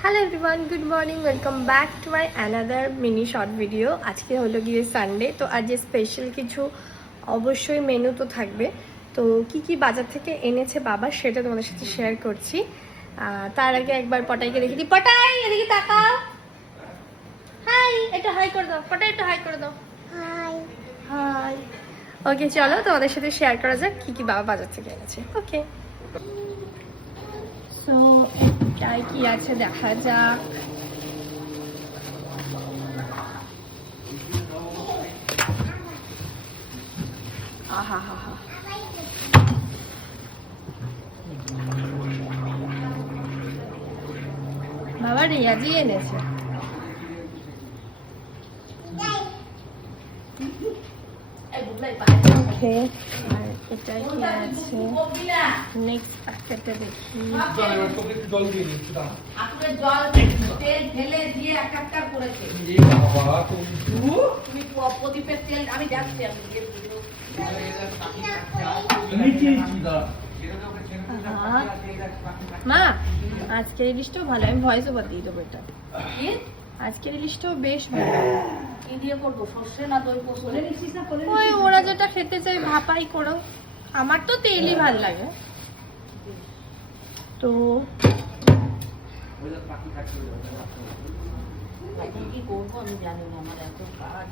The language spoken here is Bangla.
Hello everyone, good morning, welcome back to my another mini short video. আজকে হলো গিয়ে সানডে, তো আজ স্পেশাল কিছু অবশ্যই মেনু তো থাকবে। তো কি কি বাজার থেকে এনেছে বাবা সেটা তোমাদের সাথে শেয়ার করছি। তার আগে একবার পটাইকে দেখে দিই। পটাই, এদিকে তাকাও। হাই, এটা হাই করে দাও। পটাই, এটা হাই করে দাও। High high. ওকে, চলো তোমাদের সাথে শেয়ার করা যাক কি কি বাবা বাজার থেকে এনেছে। ওকে, সো এটাই কি আছে দেখা যাক। আহা হা হা, বাবা রিয়াজি এনেছে। ওকে, আর এটা কি আছে নেক্সট প্যাকেটে দেখি। মা, আজকের ইলিশটাও ভালো, আমি ভয়েস ওভার দিয়ে দেবো। এটা আজকের ইলিশটাও বেশ ভালো। ওই ওরা যেটা খেতে চাই ভাপাই করো, আমার তো তেলই ভালো লাগে। তো কি করবো আমি জানি না, আমার এত কাজ।